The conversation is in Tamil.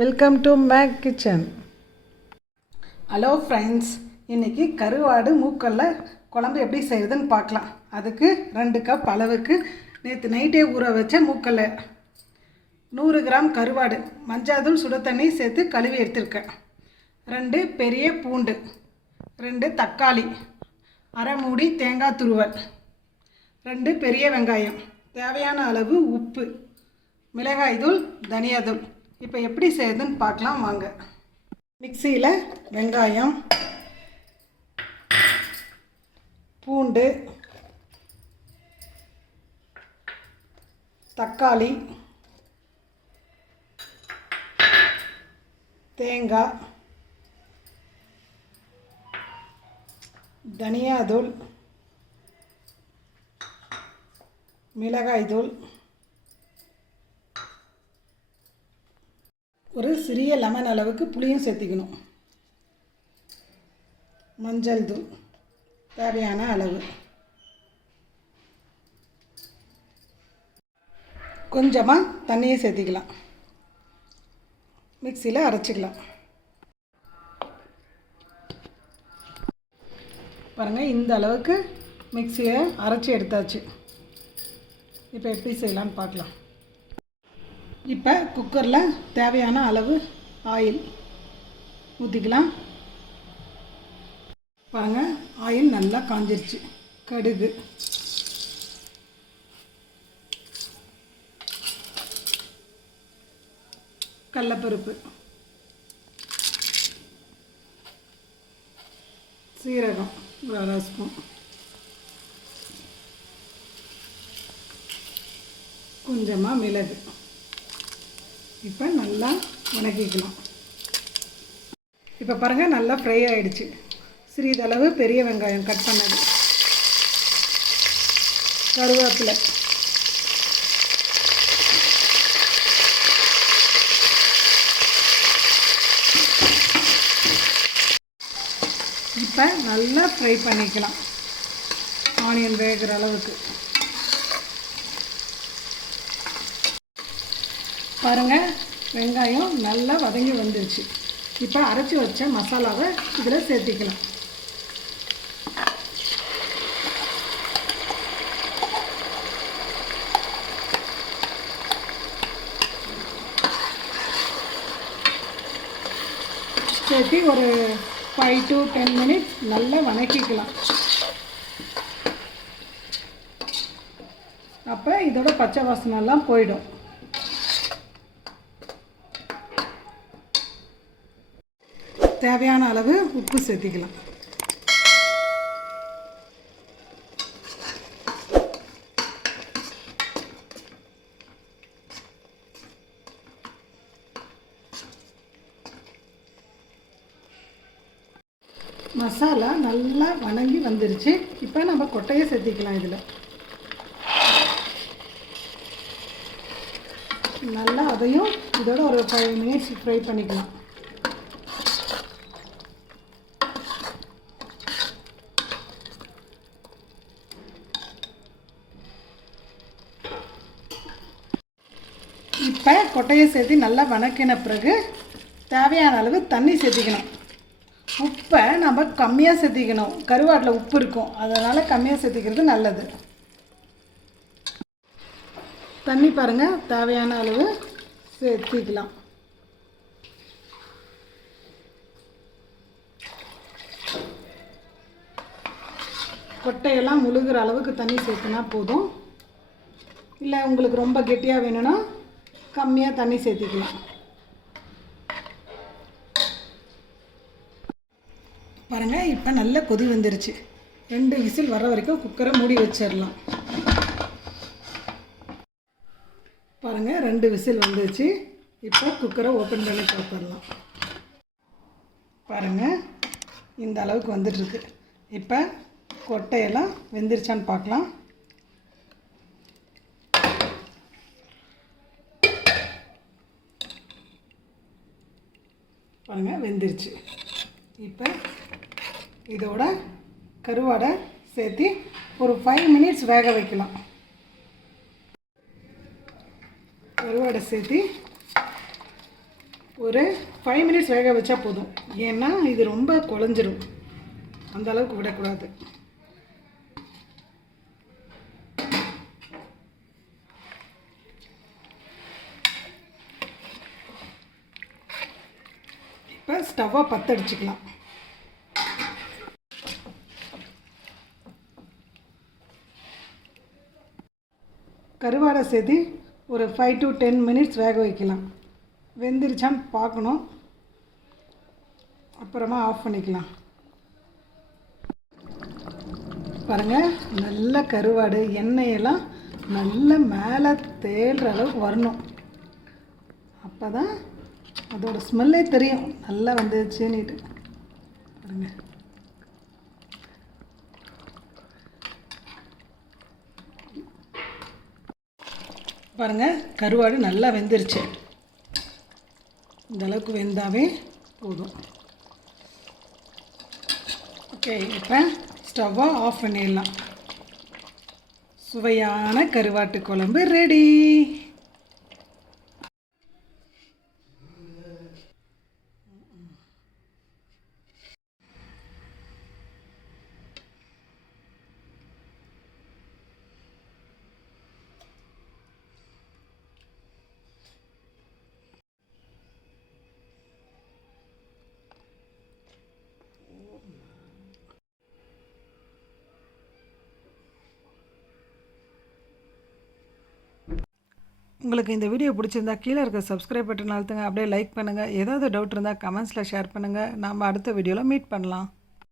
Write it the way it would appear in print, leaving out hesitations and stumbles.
Welcome to make kitchen. Hello friends, இன்றைக்கி கருவாடு மூக்கல்ல குழம்பு எப்படி செய்யுதுன்னு பார்க்கலாம். அதுக்கு 2 கப் அளவுக்கு நேற்று நைட்டே ஊற வச்ச மூக்கல்ல, 100 கிராம் கருவாடு, மஞ்சாதூள் சுட தண்ணி சேர்த்து கழுவி எடுத்துருக்கேன், 2 பெரிய பூண்டு, 2 தக்காளி, அரை மூடி தேங்காய் துருவல், 2 பெரிய வெங்காயம், தேவையான அளவு உப்பு, மிளகாய் தூள், தனியாத்தூள். இப்போ எப்படி செய்யுதுன்னு பார்க்கலாம் வாங்க. மிக்சியில் வெங்காயம், பூண்டு, தக்காளி, தேங்காய், தனியாத்தூள், மிளகாய் தூள், ஒரு சிறிய லெமன் அளவுக்கு புளியும் சேர்த்திக்கணும், மஞ்சள் தூள் தேவையான அளவு, கொஞ்சமாக தண்ணியை சேர்த்திக்கலாம், மிக்சியில் அரைச்சிக்கலாம். பாருங்கள், இந்த அளவுக்கு மிக்சியை அரைச்சி எடுத்தாச்சு. இப்போ எப்படி செய்யலான்னு பார்க்கலாம். இப்போ குக்கரில் தேவையான அளவு ஆயில் ஊற்றிக்கலாம். பாருங்கள், ஆயில் நல்லா காஞ்சிருச்சு. கடுகு, கடலைப்பருப்பு, சீரகம் ஒரு அரை ஸ்பூன், கொஞ்சமாக மிளகு. இப்போ நல்லா வணக்கிக்கலாம். இப்போ பாருங்கள், நல்லா ஃப்ரை ஆகிடுச்சு. சிறிதளவு பெரிய வெங்காயம் கட் பண்ணது, கருவேப்பிலை, இப்போ நல்லா ஃப்ரை பண்ணிக்கலாம், ஆனியன் வேகிற அளவுக்கு. பாருங்கள், வெங்காயம் நல்லா வதங்கி வந்துருச்சு. இப்போ அரைச்சி வச்ச மசாலாவை இதில் சேர்த்திக்கலாம். சேர்த்து ஒரு 5 to 10 மினிட்ஸ் நல்லா வதக்கிக்கலாம். அப்போ இதோட பச்சை வாசனைலாம் போயிடும். தேவையான அளவு உப்பு சேர்த்திக்கலாம். மசாலா நல்லா வணங்கி வந்துருச்சு. இப்போ நம்ம கொட்டையை சேர்த்திக்கலாம். இதில் நல்லா அதையும் இதோட ஒரு 5 மினிட்ஸ் ஃப்ரை பண்ணிக்கலாம். இப்போ கொட்டையை சேர்த்து நல்லா வணக்கின பிறகு தேவையான அளவு தண்ணி சேர்த்திக்கணும். உப்பை நம்ம கம்மியாக சேர்த்திக்கணும். கருவாட்டில் உப்பு இருக்கும், அதனால் கம்மியாக சேர்த்திக்கிறது நல்லது. தண்ணி பாருங்கள், தேவையான அளவு சேர்த்திக்கலாம். கொட்டையெல்லாம் முழுகிற அளவுக்கு தண்ணி சேர்த்துனா போதும். இல்லை உங்களுக்கு ரொம்ப கெட்டியாக வேணும்னா கம்மியாக தண்ணி சேர்த்திக்கலாம். பாருங்கள், இப்போ நல்ல கொதி வந்துருச்சு. 2 விசில் வர வரைக்கும் குக்கரை மூடி வச்சிடலாம். பாருங்கள், 2 விசில் வந்துருச்சு. இப்போ குக்கரை ஓப்பன் பண்ணி பார்த்துடலாம். பாருங்கள், இந்த அளவுக்கு வந்துட்டுருக்கு. இப்போ கொட்டையெல்லாம் வெந்துருச்சான்னு பார்க்கலாம். பாருங்கள், வெந்துருச்சு. இப்போ இதோட கருவாடை சேர்த்து ஒரு 5 மினிட்ஸ் வேக வைக்கலாம். கருவாடை சேர்த்து ஒரு 5 மினிட்ஸ் வேக வச்சா போதும். ஏன்னா இது ரொம்ப குழஞ்சிரும், அந்த அளவுக்கு விடக்கூடாது. இப்போ ஸ்டவ்வை பற்றடிச்சிக்கலாம். கருவாடை சேர்த்து ஒரு 5 to 10 மினிட்ஸ் வேக வைக்கலாம். வெந்துருச்சான்னு பார்க்கணும், அப்புறமா ஆஃப் பண்ணிக்கலாம். பாருங்கள், நல்ல கருவாடு எண்ணெயெல்லாம் நல்ல மேலே தேடுற அளவுக்கு வரணும். அப்போ தான் அதோட ஸ்மெல்லே தெரியும் நல்லா வந்துச்சுன்னுட்டு. பாருங்கள், பாருங்கள் கருவாடு நல்லா வெந்துருச்சு. இந்த அளவுக்கு வெந்தாவே போதும். ஓகே, இப்போ ஸ்டவ்வை ஆஃப் பண்ணிடலாம். சுவையான கருவாட்டு குழம்பு ரெடி. உங்களுக்கு இந்த வீடியோ பிடிச்சிருந்தா கீழே இருக்க சப்ஸ்கிரைப் பட்டன் அழுத்துங்க. அப்படியே லைக் பண்ணுங்கள். ஏதாவது டவுட் இருந்தால் கமெண்ட்ஸில் ஷேர் பண்ணுங்கள். நாம் அடுத்த வீடியோவில் மீட் பண்ணலாம்.